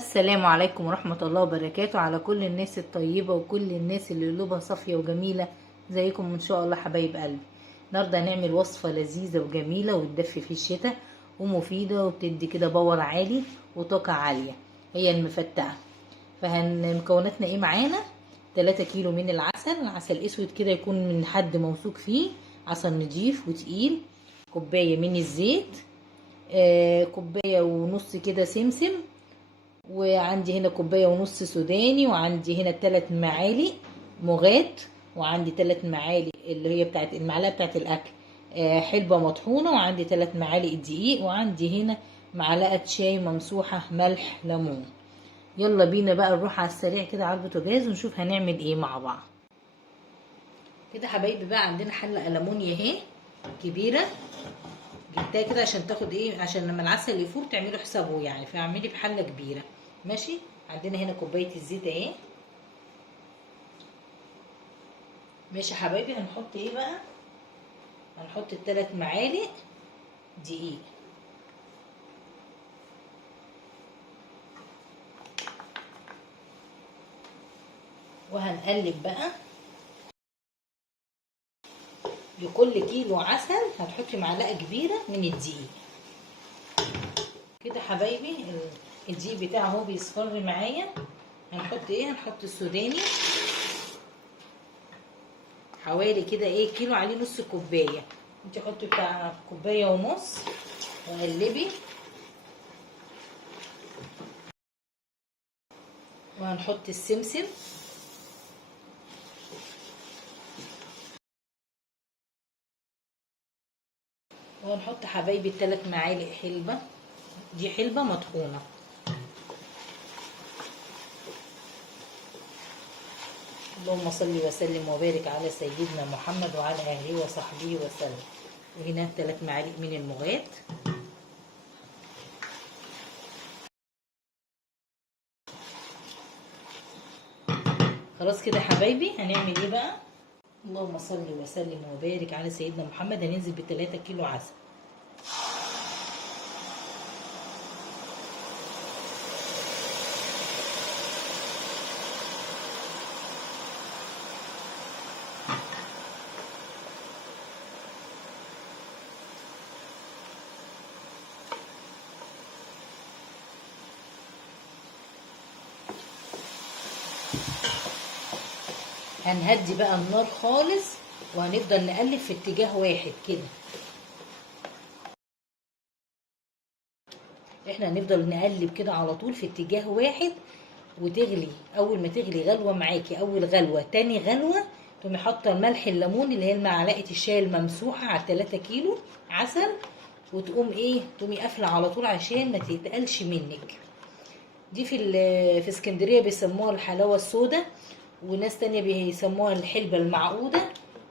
السلام عليكم ورحمة الله وبركاته على كل الناس الطيبة وكل الناس اللي قلوبها صافية وجميلة زيكم ان شاء الله حبايب قلبي. النهارده هنعمل وصفة لذيذة وجميلة وتدفي في الشتاء ومفيدة وبتدي كده باور عالي وطاقة عالية، هي المفتقة. مكوناتنا ايه معانا؟ 3 كيلو من عسل اسود كده يكون من حد موثوق فيه، عسل نضيف وتقيل. كوباية من الزيت، كوباية ونص كده سمسم، وعندي هنا كوبايه ونص سوداني، وعندي هنا 3 معالق مغات، وعندي 3 معالق اللي هي بتاعت المعلقه بتاعت الاكل حلبه مطحونه، وعندي 3 معالق دقيق، وعندي هنا معلقه شاي ممسوحه ملح ليمون. يلا بينا بقى نروح على السريع كده على البوتاجاز ونشوف هنعمل ايه مع بعض. كده حبايبي بقى عندنا حله ألمونيا اهي كبيره، جبتها كده عشان تاخد ايه، عشان لما العسل يفور تعملوا حسابه يعني، فاعملي بحله كبيره. ماشي. عندنا هنا كوبايه الزيت اهي. ماشي حبايبي، هنحط ايه بقى؟ هنحط ال3 معالق دقيق، وهنقلب بقى. لكل كيلو عسل هتحطي معلقه كبيره من الدقيق. كده حبايبي الدقيق بتاعه اهو بيصفر معايا. هنحط ايه؟ هنحط السوداني حوالي كده ايه كيلو، عليه نص كوبايه، انت حطي بتاع كوبايه ونص وقلبي. وهنحط السمسم، وهنحط حبايبي 3 معالق حلبه، دي حلبه مطحونه. اللهم صل وسلم وبارك على سيدنا محمد وعلى اهله وصحبه وسلم. وهنا 3 معالق من المغات. خلاص كده حبايبي، هنعمل ايه بقى؟ اللهم صل وسلم وبارك على سيدنا محمد. هننزل ب3 كيلو عسل. هنهدي بقى النار خالص، وهنفضل نقلب في اتجاه واحد كده. احنا هنفضل نقلب كده على طول في اتجاه واحد، وتغلي. اول ما تغلي غلوه معاكي، اول غلوه تاني غلوه، تقومي حاطه الملح الليمون اللي هي معلقه الشاي الممسوحه على 3 كيلو عسل، وتقوم ايه، تقومي قافله على طول عشان ما تتقلش منك. دي في اسكندريه بيسموها الحلاوه السوداء، وناس تانية بيسموها الحلبة المعقودة.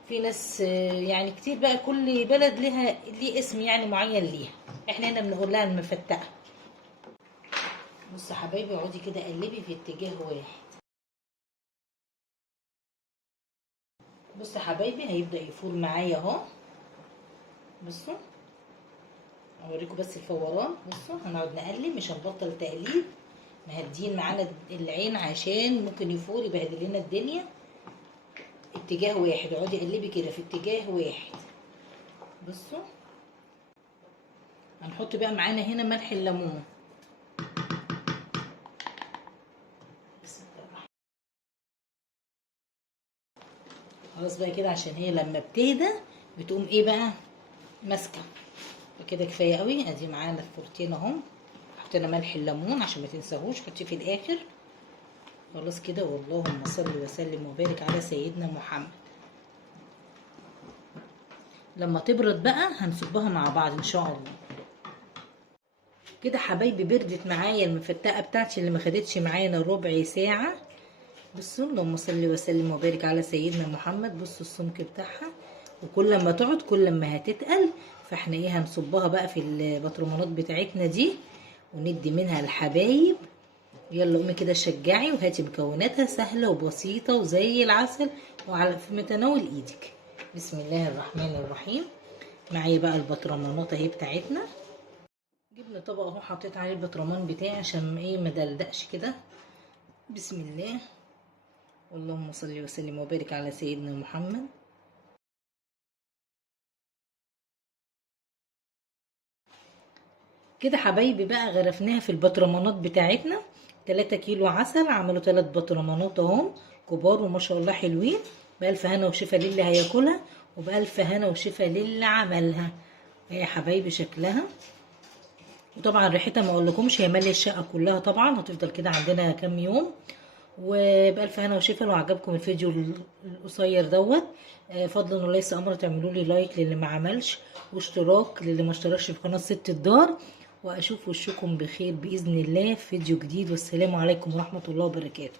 في ناس يعني كتير بقى، كل بلد ليه اسم يعني معين ليها. احنا هنا بنقول لها المفتقة. بصوا حبايبي، اقعدي كده قلبي في اتجاه واحد. بصوا حبايبي، هيبدأ يفور معايا اهو. بصوا اوريكم بس الفوران. بصوا هنقعد نقلب، مش هنبطل تقليب، مهدين معانا العين عشان ممكن يفور يبهدل لنا الدنيا. اتجاه واحد، اقعدي قلبي كده في اتجاه واحد. بصوا هنحط بقى معانا هنا ملح الليمون. بسم الله الرحمن. خلاص بقى كده، عشان هي لما بتهدى بتقوم ايه بقى ماسكه. كده كفايه قوي. ادي معانا الفورتين اهو، حطينا ملح الليمون عشان ما تنساهوش، حطيه في الاخر. خلاص كده، واللهم صل وسلم وبارك على سيدنا محمد. لما تبرد بقى هنصبها مع بعض ان شاء الله. كده حبايبي بردت معايا المفتقه بتاعتي اللي ما خدتش معانا ربع ساعه. بصوا اللهم صل وسلم وبارك على سيدنا محمد. بصوا السمك بتاعها، وكل ما تقعد كل ما هتتقل. فاحنا ايه، هنصبها بقى في البطرمانات بتاعتنا دي وندي منها الحبايب. يلا قومي كده شجعي وهاتي مكوناتها سهله وبسيطه وزي العسل وعلى في متناول ايدك. بسم الله الرحمن الرحيم. معايا بقى البطرمانات اهي بتاعتنا. جبنا طبق اهو، حطيت عليه البطرمان بتاعي عشان ايه ما دلدقش كده. بسم الله، اللهم صل وسلم وبارك على سيدنا محمد. كده حبايبي بقى غرفناها في البطرمانات بتاعتنا. 3 كيلو عسل عملوا 3 بطرمانات اهم كبار وما شاء الله حلوين. بألف هنا وشفا للي هياكلها، وبألف هنا وشفا للي عملها. اهي يا حبايبي شكلها، وطبعا ريحتها ما اقولكمش، هي ماليه الشقه كلها طبعا، هتفضل كده عندنا كام يوم. وبألف هنا وشفا. لو عجبكم الفيديو القصير دوت، فضلا وليس امر تعملوا لي لايك للي ما عملش، واشتراك للي ما اشتركش في قناه ست الدار. واشوف وشكم بخير باذن الله في فيديو جديد، والسلام عليكم ورحمه الله وبركاته.